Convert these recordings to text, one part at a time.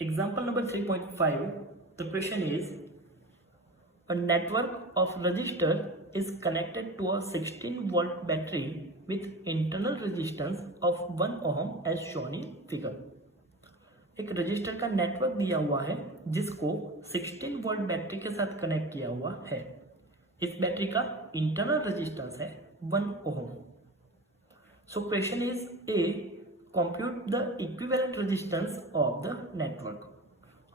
Example number 3.5, the question is, a network of resistor is connected to a 16 volt battery with internal resistance of 1 ohm as shown in figure. एक register का network दिया हुआ है जिसको 16 volt battery के साथ connect किया हुआ है। इस बैटरी का इंटरनल रेजिस्टेंस है 1 ohm. So question is a, compute the equivalent resistance of the network.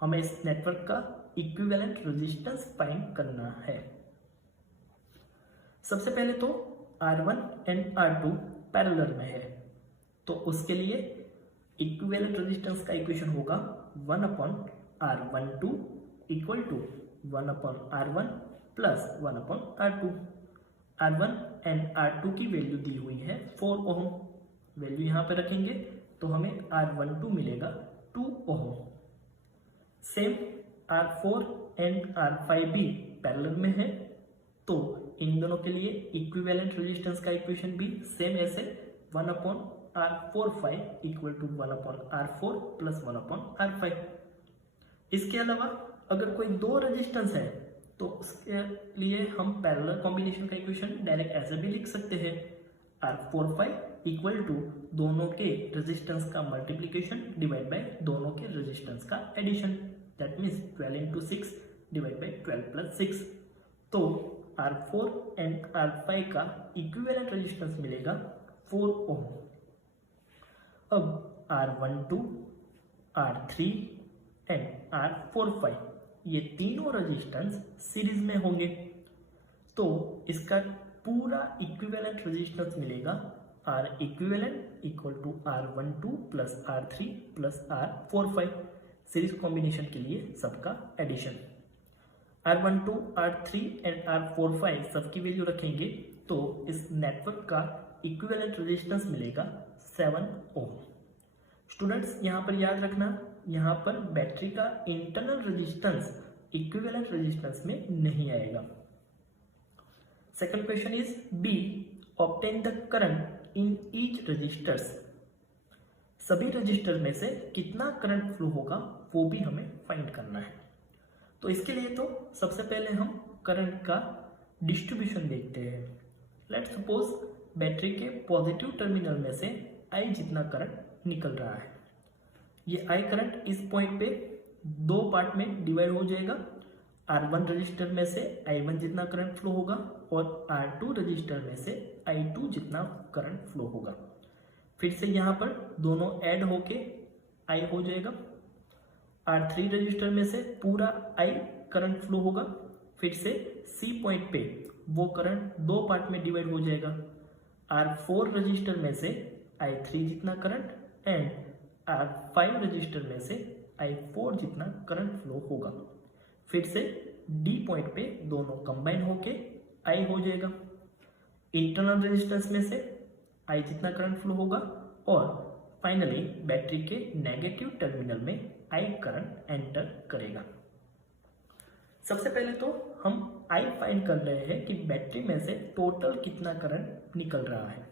हमें इस नेटवर्क का इक्विवेलेंट रेजिस्टेंस फाइंड करना है। सबसे पहले तो R1 एंड R2 पैरेलल में है, तो उसके लिए इक्विवेलेंट रेजिस्टेंस का इक्वेशन होगा 1/R12 equal to 1/R1 plus 1/R2। R1 and R2 की वैल्यू दी हुई है 4 ओम। वैल्यू यहाँ पे रखेंगे तो हमें R12 मिलेगा 2 ओम। सेम R4 एंड R5 भी पैरेलल में है, तो इन दोनों के लिए इक्विवेलेंट रेजिस्टेंस का इक्वेशन भी सेम ऐसे 1/R45 equal to 1/R4 plus 1/R5। इसके अलावा अगर कोई दो रेजिस्टेंस है तो उसके लिए हम पैरेलल कॉम्बिनेशन का इक्वेशन डायरेक्ट ऐसे भी लिख सकते हैं, R45 इक्वल टू दोनों के रेजिस्टेंस का मल्टीप्लीकेशन डिवाइड बाय दोनों के रेजिस्टेंस का addition, that means 12 into 6 divide by 12 plus 6। तो R4 एंड R5 का इक्विवेलेंट रेजिस्टेंस मिलेगा 4 ओम। अब R12, R3 एंड R45 ये तीनों रेजिस्टेंस सीरीज में होंगे, तो इसका पूरा इक्विवेलेंट रेजिस्टेंस मिलेगा R equivalent equal to R12 plus R3 plus R45। Series combination के लिए सबका addition. R12, R3 and R45 सबकी वैल्यू रखेंगे तो इस नेटवर्क का इक्विवेलेंट रेजिस्टेंस मिलेगा 7 ओम। स्टूडेंट्स यहाँ पर याद रखना, यहाँ पर बैटरी का इंटरनल रेजिस्टेंस इक्विवेलेंट रेजिस्टेंस में नहीं आएगा। Second question is B, obtain the current in each resistors. सभी रजिस्टर में से कितना करंट फ्लो होगा वो भी हमें फाइंड करना है। तो इसके लिए तो सबसे पहले हम करंट का डिस्ट्रीब्यूशन देखते हैं। लेट्स सपोज बैटरी के पॉजिटिव टर्मिनल में से I जितना करंट निकल रहा है। ये I करंट इस पॉइंट पे दो पार्ट में डिवाइड हो जाएगा। R1 रजिस्टर में से I1 जितना करंट फ्लो होगा और R2 रजिस्टर में से I2 जितना करंट फ्लो होगा। फिर से यहाँ पर दोनों ऐड होके I हो जाएगा। R3 रजिस्टर में से पूरा I करंट फ्लो होगा। फिर से C पॉइंट पे वो करंट दो पार्ट में डिवाइड हो जाएगा। R4 रजिस्टर में से I3 जितना करंट एंड R5 रजिस्टर में से I4 जितना करंट फ्लो होगा। फिर से D पॉइंट पे दोनों कंबाइन होके I हो जाएगा। इंटरनल रेजिस्टेंस में से I जितना करंट फ्लो होगा और फाइनली बैटरी के नेगेटिव टर्मिनल में I करंट एंटर करेगा। सबसे पहले तो हम I फाइंड कर रहे हैं कि बैटरी में से टोटल कितना करंट निकल रहा है।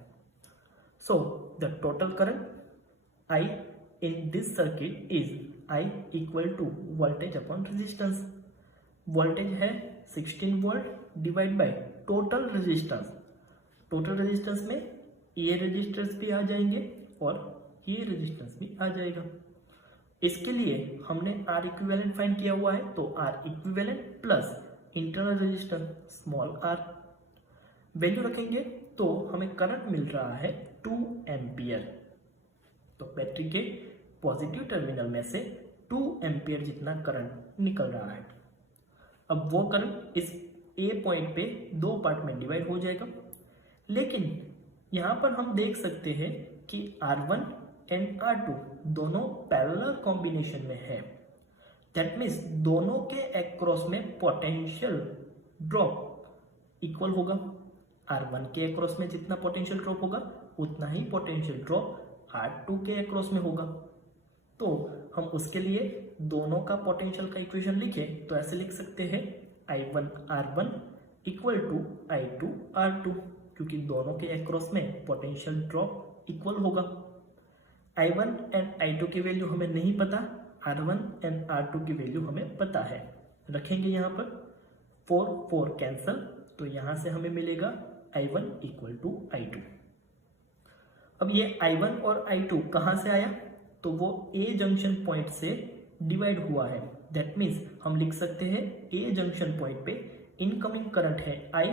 So the total current I in this circuit is I equal to voltage upon resistance. Voltage है 16 volt divide by total resistance. Total resistance में ये रेजिस्टेंस भी आ जाएंगे और ये रेजिस्टेंस भी आ जाएगा। इसके लिए हमने R इक्विवेलेंट फाइंड किया हुआ है, तो R equivalent plus internal resistance small r value रखेंगे तो हमें करंट मिल रहा है 2 एम्पियर। तो बैटरी के पॉजिटिव टर्मिनल में से 2 एम्पियर जितना करंट निकल रहा है। अब वो करंट इस A पॉइंट पे दो पार्ट में डिवाइड हो जाएगा, लेकिन यहाँ पर हम देख सकते हैं कि R1 एंड R2 दोनों पैरेलल कॉम्बिनेशन में है। दैट मीन्स दोनों के अक्रॉस में पोटेंशियल ड्रॉप इक्वल होगा। R1 के अक्रॉस में जितना पोटेंशियल ड्रॉप होगा उतना ही पोटेंशियल ड्रॉप R2 के अक्रॉस में होगा। तो हम उसके लिए दोनों का पोटेंशियल का इक्वेशन लिखें तो ऐसे लिख सकते हैं I1 R1 equal to I2 R2, क्योंकि दोनों के अक्रॉस में पोटेंशियल ड्रॉप इक्वल होगा। I1 एंड I2 की वैल्यू हमें नहीं पता, R1 एंड R2 की वैल्यू हमें पता है, रखेंगे यहाँ पर 4 कैंसल, तो यहाँ से हमें मिलेगा I1 इक्वल टू I2। अब ये I1 और I2 कहाँ से आया, तो वो A जंक्शन पॉइंट से डिवाइड हुआ है। दैट मीन्स हम लिख सकते हैं A जंक्शन पॉइंट पे इनकमिंग करंट है I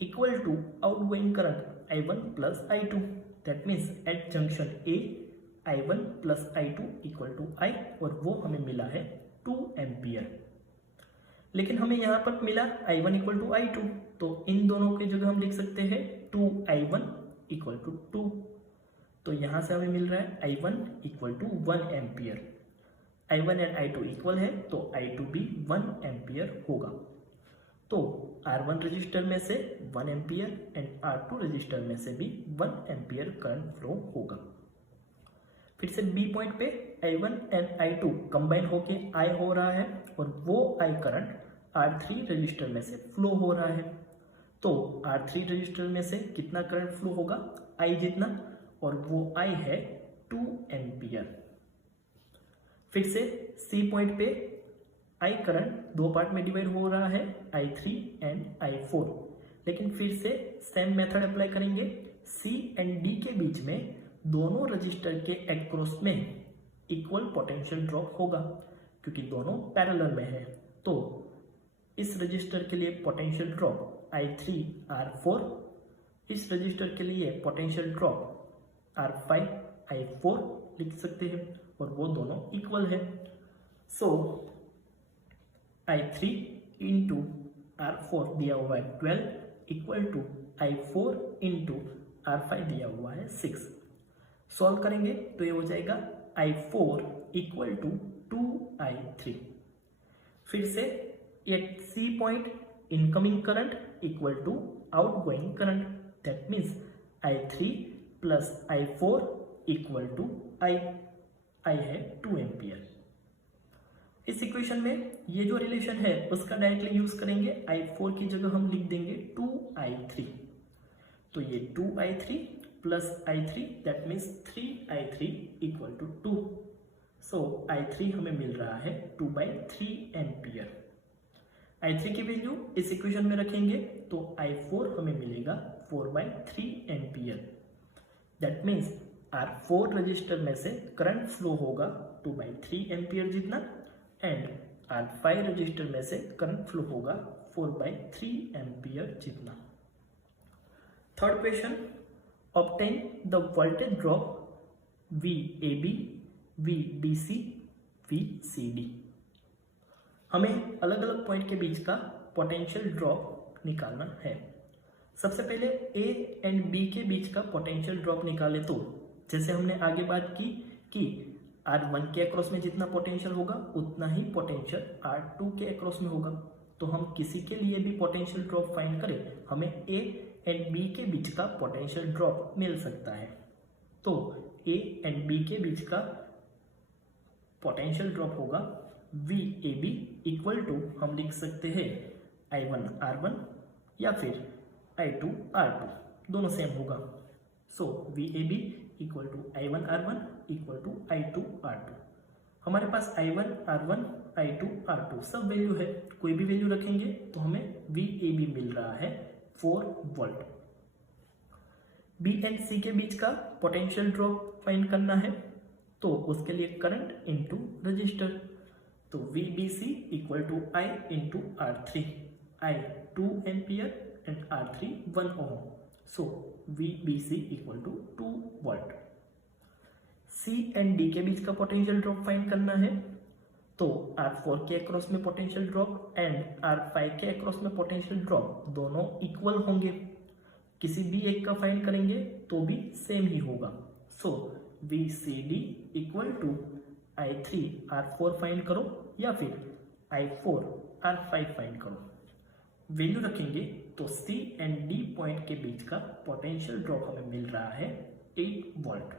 equal to outgoing current I1 plus I2। That means at junction A I1 plus I2 equal to I, और वो हमें मिला है 2 एम्पियर। लेकिन हमें यहाँ पर मिला I1 इक्वल टू I2, तो इन दोनों की जगह हम लिख सकते हैं 2I1 इक्वल टू 2। तो यहाँ से हमें मिल रहा है I1 equal to 1 ampere. I1 and I2 equal है, तो I2 भी 1 एम्पियर होगा। तो R1 रजिस्टर में से 1 एम्पियर एंड R2 रजिस्टर में से भी 1 एम्पियर करंट फ्लो होगा। फिर से B पॉइंट पे I1 एंड I2 कंबाइन होके I हो रहा है, और वो I करंट R3 रजिस्टर में से फ्लो हो रहा है। तो R3 रजिस्टर में से कितना करंट फ्लो होगा, I जितना, और वो I है 2 एम्पियर। फिर से C पॉइंट पे I करंट दो पार्ट में डिवाइड हो रहा है, I3 एंड I4। लेकिन फिर से सेम मेथड अप्लाई करेंगे, C एंड D के बीच में दोनों रजिस्टर के एक्रॉस में इक्वल पोटेंशियल ड्रॉप होगा, क्योंकि दोनों पैरेलल में है। तो इस रजिस्टर के लिए पोटेंशियल ड्रॉप I3 R4, इस रजिस्टर के लिए पोटेंशियल ड्रॉप R5 I4 लिख सकते हैं, और वो दोनों इक्वल है। सो I3 इंटू R4 दिया हुआ है 12 equal to I4 into R5 दिया हुआ है 6। सॉल्व करेंगे तो ये हो जाएगा I4 इक्वल टू 2I3। फिर से at C point incoming current equal to outgoing current, that means I3 plus I4 equal to I है 2 एम्पियर। इस इक्वेशन में ये जो रिलेशन है उसका डायरेक्टली यूज करेंगे, I4 की जगह हम लिख देंगे 2I3। तो ये 2I3 plus I3 that means 3I3 equal to 2। So I3 हमें मिल रहा है 2/3 एम्पियर। I3 की वैल्यू इस इक्वेशन में रखेंगे तो I4 हमें मिलेगा 4/3 ampere. That means R4 register में से करंट फ्लो होगा 2/3 एम्पियर जितना, एंड R5 रजिस्टर में से करंट फ्लो होगा 4/3 एम्पियर जितना। Third question, obtain the voltage drop VAB, VBC, VCD। हमें अलग अलग पॉइंट के बीच का पोटेंशियल ड्रॉप निकालना है। सबसे पहले A एंड B के बीच का पोटेंशियल ड्रॉप निकाले तो जैसे हमने आगे बात की कि R1 के अक्रॉस में जितना पोटेंशियल होगा उतना ही पोटेंशियल R2 के अक्रॉस में होगा। तो हम किसी के लिए भी पोटेंशियल ड्रॉप फाइंड करें, हमें A एंड B के बीच का पोटेंशियल ड्रॉप मिल सकता है। तो A एंड B के बीच का पोटेंशियल ड्रॉप होगा VAB इक्वल टू, हम लिख सकते हैं I1 R1 या फिर I2 R2, दोनों सेम होगा। So VAB equal to I1 R1 equal to I2 R2। हमारे पास I1 R1 I2 R2 सब वैल्यू है, कोई भी वैल्यू रखेंगे तो हमें VAB मिल रहा है 4 वोल्ट। B एंड C के बीच का पोटेंशियल ड्रॉप फाइंड करना है, तो उसके लिए करंट इनटू रजिस्टर, तो VBC equal to I into R3, I 2 ampere and R3 1 ohm. So VBC equal to 2 volt. C and D के बीच का पोटेंशियल ड्रॉप फाइंड करना है, तो R4 के अक्रॉस में पोटेंशियल ड्रॉप एंड R5 के across में पोटेंशियल ड्रॉप दोनों इक्वल होंगे। किसी भी एक का फाइंड करेंगे तो भी सेम ही होगा। So VCD equal to I3 R4 find करो या फिर I4 R5 फाइंड करो। वैल्यू रखेंगे तो C एंड D पॉइंट के बीच का पोटेंशियल ड्रॉप हमें मिल रहा है 8 वोल्ट।